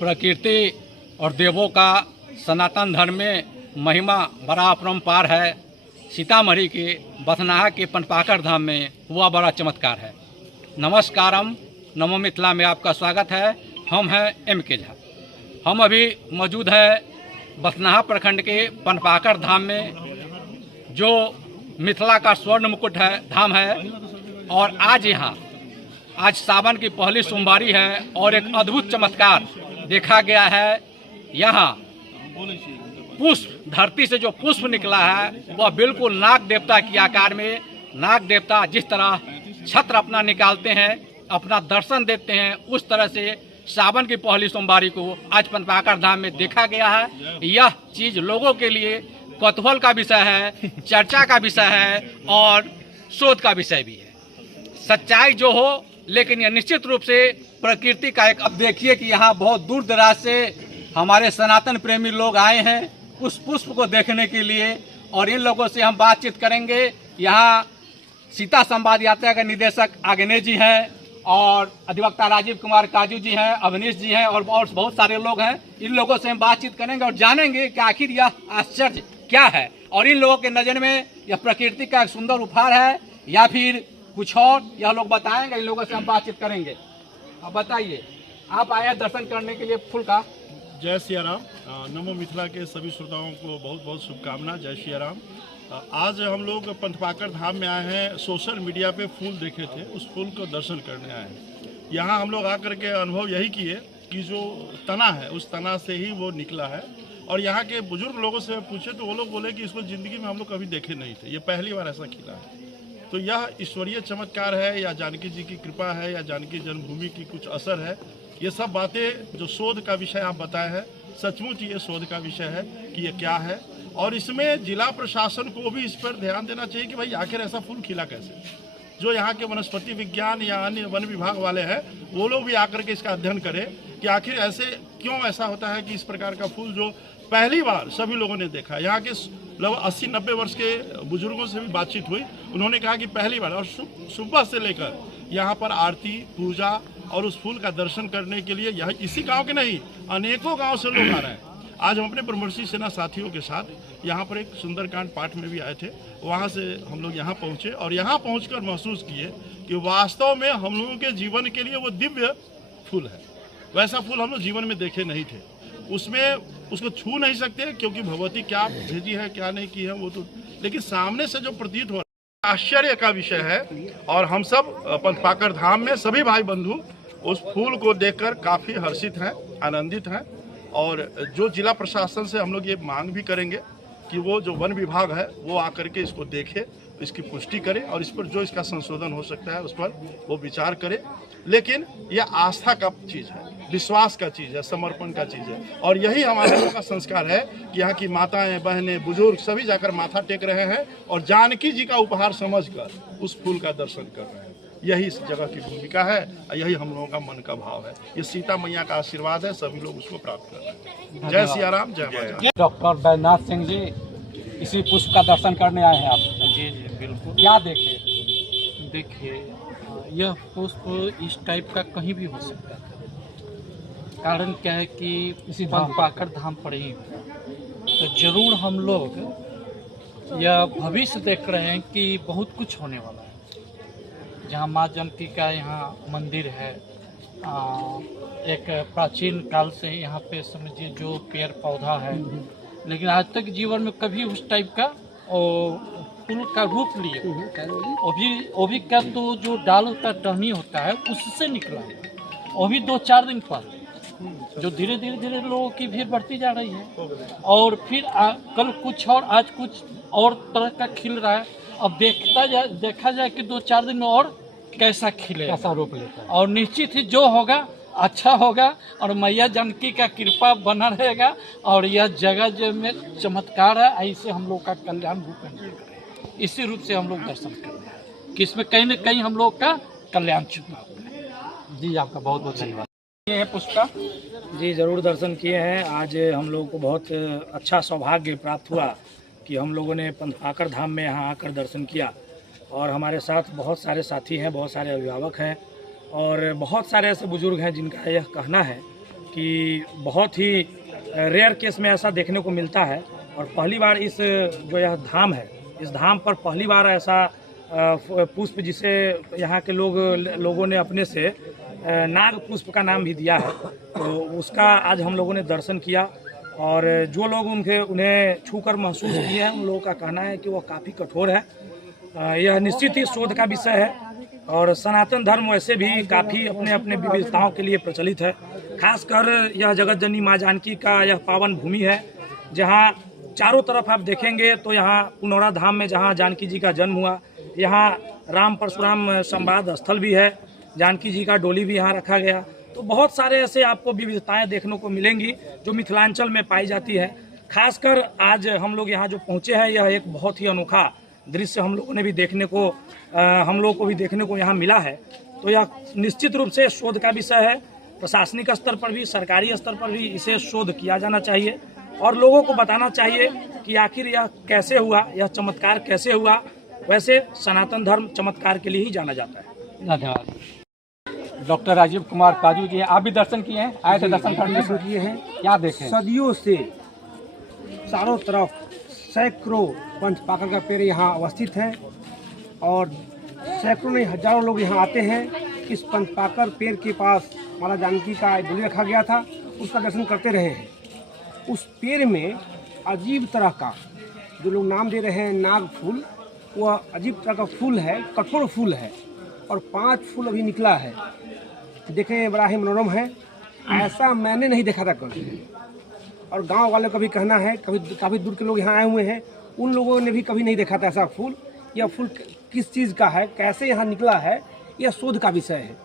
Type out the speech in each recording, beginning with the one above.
प्रकृति और देवों का सनातन धर्म में महिमा बड़ा अपरंपार है। सीतामढ़ी के बथनाहा के पनपाकर धाम में हुआ बड़ा चमत्कार है। नमस्कारम, नमो मिथिला में आपका स्वागत है। हम हैं M.K. झा। हम अभी मौजूद है बथनाहा प्रखंड के पनपाकर धाम में, जो मिथिला का स्वर्ण मुकुट है धाम है। और आज सावन की पहली सोमवारी है और एक अद्भुत चमत्कार देखा गया है। यहाँ पुष्प, धरती से जो पुष्प निकला है वह बिल्कुल नाग देवता की आकार में, नाग देवता जिस तरह छत्र अपना निकालते हैं, अपना दर्शन देते हैं, उस तरह से सावन की पहली सोमवारी को आज पनपाकर धाम में देखा गया है। यह चीज लोगों के लिए कौतूहल का विषय है, चर्चा का विषय है और शोध का विषय भी है। सच्चाई जो हो, लेकिन यह निश्चित रूप से प्रकृति का एक। अब देखिए कि यहाँ बहुत दूर दराज से हमारे सनातन प्रेमी लोग आए हैं उस पुष्प को देखने के लिए, और इन लोगों से हम बातचीत करेंगे। यहाँ सीता संवाद यात्रा के निदेशक आग्नेय जी हैं और अधिवक्ता राजीव कुमार काजू जी हैं, अवनीश जी हैं और बहुत सारे लोग हैं। इन लोगों से हम बातचीत करेंगे और जानेंगे कि आखिर यह आश्चर्य क्या है और इन लोगों के नज़र में यह प्रकृति का एक सुंदर उपहार है या फिर कुछ और, यह लोग बताएंगे। इन लोगों से हम बातचीत करेंगे। अब बताइए, आप आए दर्शन करने के लिए फूल का। जय सिया राम। नमो मिथिला के सभी श्रोताओं को बहुत बहुत शुभकामना। जय सिया राम। आज हम लोग पनपाकर धाम में आए हैं। सोशल मीडिया पे फूल देखे थे, उस फूल को दर्शन करने आए हैं। यहाँ हम लोग आकर के अनुभव यही किए कि जो तना है उस तना से ही वो निकला है। और यहाँ के बुजुर्ग लोगों से पूछे तो वो लोग बोले कि इसको ज़िंदगी में हम लोग कभी देखे नहीं थे, ये पहली बार ऐसा खिला है। तो यह ईश्वरीय चमत्कार है या जानकी जी की कृपा है या जानकी जन्मभूमि की कुछ असर है, ये सब बातें जो शोध का विषय आप बताए हैं, सचमुच ये शोध का विषय है कि ये क्या है। और इसमें जिला प्रशासन को भी इस पर ध्यान देना चाहिए कि भाई आखिर ऐसा फूल खिला कैसे। जो यहाँ के वनस्पति विज्ञान या अन्य वन विभाग वाले हैं वो लोग भी आकर के इसका अध्ययन करें कि आखिर ऐसे क्यों ऐसा होता है कि इस प्रकार का फूल जो पहली बार सभी लोगों ने देखा। यहाँ के लगभग 80-90 वर्ष के बुजुर्गों से भी बातचीत हुई, उन्होंने कहा कि पहली बार। और सुबह से लेकर यहाँ पर आरती पूजा और उस फूल का दर्शन करने के लिए यह इसी गांव के नहीं अनेकों गांव से लोग आ रहे हैं। आज हम अपने ब्रह्मर्षि सेना साथियों के साथ यहाँ पर एक सुंदरकांड पाठ में भी आए थे। वहाँ से हम लोग यहाँ पहुँचे और यहाँ पहुँचकर महसूस किए कि वास्तव में हम लोगों के जीवन के लिए वो दिव्य फूल है। वैसा फूल हम लोग जीवन में देखे नहीं थे। उसमें उसको छू नहीं सकते क्योंकि भगवती क्या भेजी है क्या नहीं की है वो तो, लेकिन सामने से जो प्रतीत हो रहा है आश्चर्य का विषय है। और हम सब पनपाकर धाम में सभी भाई बंधु उस फूल को देखकर काफ़ी हर्षित हैं, आनंदित हैं। और जो जिला प्रशासन से हम लोग ये मांग भी करेंगे कि वो जो वन विभाग है वो आकर के इसको देखे, इसकी पुष्टि करे और इस पर जो इसका संशोधन हो सकता है उस पर वो विचार करे। लेकिन यह आस्था का चीज़ है, विश्वास का चीज़ है, समर्पण का चीज़ है। और यही हमारे लोगों का संस्कार है कि यहाँ की माताएं बहनें बुजुर्ग सभी जाकर माथा टेक रहे हैं और जानकी जी का उपहार समझकर उस फूल का दर्शन कर रहे हैं। यही इस जगह की भूमिका है, यही हम लोगों का मन का भाव है। ये सीता मैया का आशीर्वाद है, सभी लोग उसको प्राप्त कर रहे हैं। जय सिया राम, जय माता। डॉक्टर बैजनाथ सिंह जी, इसी पुष्प का दर्शन करने आए हैं आप? जी जी बिल्कुल। क्या देखे? देखिए, यह पुष्प इस टाइप का कहीं भी हो सकता है। कारण क्या है कि इसी पनपाकर धाम पर ही, तो जरूर हम लोग यह भविष्य देख रहे हैं कि बहुत कुछ होने वाला है। जहाँ माँ जानकी का यहाँ मंदिर है, एक प्राचीन काल से यहाँ पे समझिए जो पेड़ पौधा है, लेकिन आज तक जीवन में कभी उस टाइप का फूल का रूप लिए वो भी क्या, तो जो डाल होता है, टहनी होता है, उससे निकला है। वो भी 2-4 दिन पर जो धीरे धीरे लोगों की भीड़ बढ़ती जा रही है। और फिर कल कुछ और आज कुछ और तरह का खिल रहा है। अब देखा जाए कि 2-4 दिन में और कैसा खिले, कैसा रूप लेता है। और निश्चित ही जो होगा अच्छा होगा और मैया जानकी का कृपा बना रहेगा। और यह जगह जो में चमत्कार है, ऐसे हम लोग का कल्याण रूप में इसी रूप से हम लोग दर्शन कर रहे हैं कि इसमें कहीं न कहीं हम लोग का कल्याण छुपा हुआ है। जी, आपका बहुत बहुत धन्यवाद। ये है पुष्प का। जी ज़रूर दर्शन किए हैं। आज हम लोगों को बहुत अच्छा सौभाग्य प्राप्त हुआ कि हम लोगों ने पनपाकर धाम में यहाँ आकर दर्शन किया। और हमारे साथ बहुत सारे साथी हैं, बहुत सारे अभिभावक हैं और बहुत सारे ऐसे बुजुर्ग हैं जिनका यह कहना है कि बहुत ही रेयर केस में ऐसा देखने को मिलता है और पहली बार इस जो यह धाम है, इस धाम पर पहली बार ऐसा पुष्प जिसे यहाँ के लोगों ने अपने से नाग पुष्प का नाम भी दिया है, तो उसका आज हम लोगों ने दर्शन किया। और जो लोग उन्हें छूकर महसूस किए हैं, उन लोगों का कहना है कि वह काफ़ी कठोर है। यह निश्चित ही शोध का विषय है और सनातन धर्म वैसे भी काफ़ी अपने अपने विविधताओं के लिए प्रचलित है। खासकर यह जगत जननी माँ जानकी का यह पावन भूमि है, जहाँ चारों तरफ आप देखेंगे तो यहाँ पुनौरा धाम में जहाँ जानकी जी का जन्म हुआ, यहाँ राम परशुराम संवाद स्थल भी है, जानकी जी का डोली भी यहाँ रखा गया। तो बहुत सारे ऐसे आपको विविधताएं देखने को मिलेंगी जो मिथिलांचल में पाई जाती है। खासकर आज हम लोग यहाँ जो पहुँचे हैं, यह एक बहुत ही अनोखा दृश्य हम लोगों को भी देखने को यहाँ मिला है। तो यह निश्चित रूप से शोध का विषय है। प्रशासनिक स्तर पर भी, सरकारी स्तर पर भी इसे शोध किया जाना चाहिए और लोगों को बताना चाहिए कि आखिर यह कैसे हुआ, यह चमत्कार कैसे हुआ। वैसे सनातन धर्म चमत्कार के लिए ही जाना जाता है। धन्यवाद। डॉक्टर राजीव कुमार काजू जी, आप भी दर्शन किए हैं? आए थे दर्शन करने के लिए हैं? क्या देखें? सदियों से चारों तरफ सैकड़ों पंचपाकर का पेड़ यहाँ अवस्थित है और सैकड़ों नहीं हजारों लोग यहाँ आते हैं। इस पंचपाकर पेड़ के पास माता जानकी का डोली रखा गया था, उसका दर्शन करते रहे हैं। उस पेड़ में अजीब तरह का जो लोग नाम दे रहे हैं नाग फूल, वह अजीब तरह का फूल है, कठोर फूल है और 5 फूल अभी निकला है। देखने में बड़ा ही मनोरम है, ऐसा मैंने नहीं देखा था कभी। और गांव वालों का भी कहना है, काफ़ी दूर के लोग यहाँ आए हुए हैं, उन लोगों ने भी कभी नहीं देखा था ऐसा फूल। यह फूल किस चीज़ का है, कैसे यहाँ निकला है, यह शोध का विषय है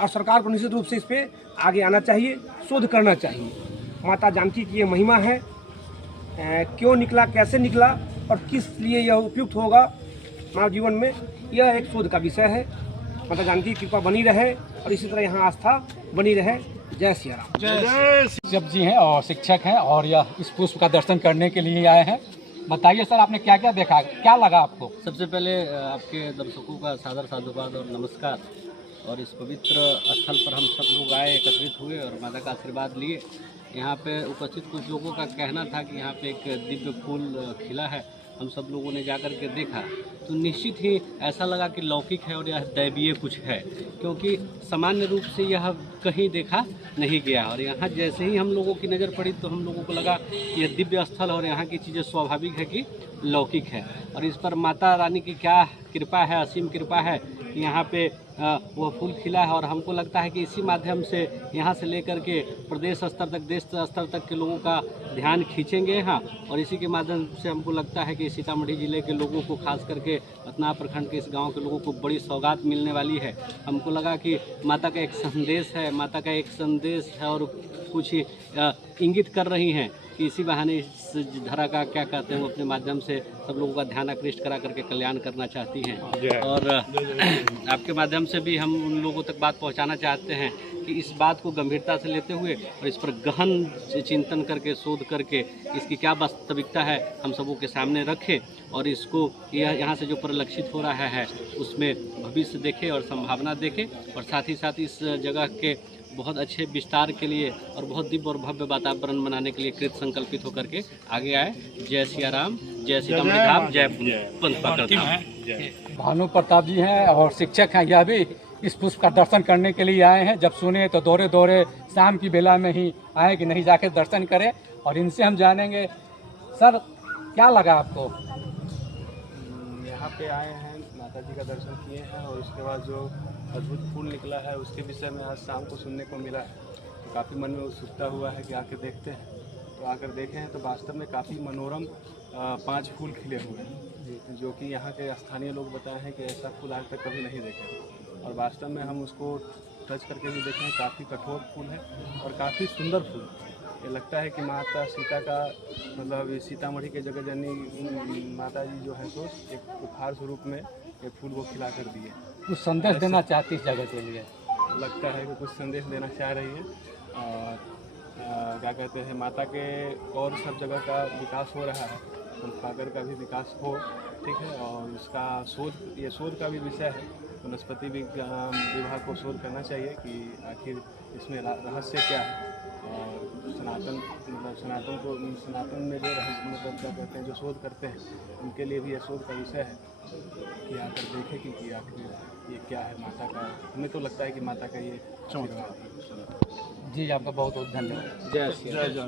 और सरकार को निश्चित रूप से इस पर आगे आना चाहिए, शोध करना चाहिए। माता जानकी की ये महिमा है, क्यों निकला, कैसे निकला और किस लिए यह उपयुक्त होगा मानव जीवन में, यह एक शोध का विषय है। माता जानकी की कृपा बनी रहे और इसी तरह यहाँ आस्था बनी रहे। जय सिया राम। शिक्षक जी हैं और शिक्षक हैं और यह इस पुष्प का दर्शन करने के लिए आए हैं। बताइए सर, आपने क्या क्या देखा, क्या लगा आपको? सबसे पहले आपके दर्शकों का सादर साधुवाद और नमस्कार। और इस पवित्र स्थल पर हम सब लोग आए, एकत्रित हुए और माता का आशीर्वाद लिए। यहाँ पे उपस्थित कुछ लोगों का कहना था कि यहाँ पे एक दिव्य फूल खिला है। हम सब लोगों ने जाकर के देखा तो निश्चित ही ऐसा लगा कि लौकिक है और यह दैवीय कुछ है, क्योंकि सामान्य रूप से यह कहीं देखा नहीं गया। और यहाँ जैसे ही हम लोगों की नज़र पड़ी तो हम लोगों को लगा कि यह दिव्य स्थल और यहाँ की चीज़ें स्वाभाविक है कि लौकिक है। और इस पर माता रानी की क्या कृपा है, असीम कृपा है कि यहाँ पे वह फूल खिला है। और हमको लगता है कि इसी माध्यम से यहाँ से लेकर के प्रदेश स्तर तक, देश स्तर तक के लोगों का ध्यान खींचेंगे यहाँ। और इसी के माध्यम से हमको लगता है कि सीतामढ़ी ज़िले के लोगों को, खास करके पतना प्रखंड के इस गांव के लोगों को बड़ी सौगात मिलने वाली है। हमको लगा कि माता का एक संदेश है, माता का एक संदेश है और कुछ इंगित कर रही हैं कि इसी बहाने इस धरा का क्या कहते हैं, वो अपने माध्यम से सब लोगों का ध्यान आकृष्ट करा करके कल्याण करना चाहती हैं। और आपके माध्यम से भी हम उन लोगों तक बात पहुंचाना चाहते हैं कि इस बात को गंभीरता से लेते हुए और इस पर गहन चिंतन करके, शोध करके इसकी क्या वास्तविकता है हम सबों के सामने रखें और इसको यहाँ से जो परिलक्षित हो रहा है उसमें भविष्य देखें और संभावना देखें। और साथ ही साथ इस जगह के बहुत अच्छे विस्तार के लिए और बहुत दिव्य और भव्य वातावरण बनाने के लिए कृत संकल्पित होकर के आगे आए। जय सिया राम, जय सीतामढ़ी धाम, जय पंचपाकर धाम। भानु प्रताप जी हैं और शिक्षक हैं, यह भी इस पुष्प का दर्शन करने के लिए आए हैं। जब सुने तो दौरे दौरे शाम की बेला में ही आए कि नहीं जाकर दर्शन करें और इनसे हम जानेंगे। सर, क्या लगा आपको? यहाँ पे आए हैं, माता जी का दर्शन किए हैं और उसके बाद जो अद्भुत फूल निकला है उसके विषय में आज शाम को सुनने को मिला है। तो काफ़ी मन में उत्सुकता हुआ है कि आके देखते हैं। तो आकर देखे हैं तो वास्तव में काफ़ी मनोरम 5 फूल खिले हुए हैं, जो कि यहाँ के स्थानीय लोग बताए हैं कि ऐसा फूल आज तक कभी नहीं देखे। और वास्तव में हम उसको टच करके भी देखें, काफ़ी कठोर फूल है और काफ़ी सुंदर फूल। ये लगता है कि माता सीता का, मतलब सीतामढ़ी के जगह जननी माता जी जो है सो एक उपहार स्वरूप में ये फूल को खिला कर दिए। कुछ संदेश देना चाहती इस जगह के लिए? लगता है कि कुछ संदेश देना चाह रही है। और क्या कहते हैं, माता के और सब जगह का विकास हो रहा है, पंचपाकर का भी विकास हो, ठीक है। और इसका शोध, ये शोध का भी विषय है। वनस्पति विभाग को शोध करना चाहिए कि आखिर इसमें रहस्य क्या है। और सनातन में जो मतलब क्या कहते हैं, जो शोध करते हैं उनके लिए भी यह शोध का विषय है कि आकर देखें कि आखिर ये क्या है माता का। हमें तो लगता है कि माता का ये चमत्कार। जी आपका बहुत बहुत धन्यवाद। जय श्री राम। जय जय।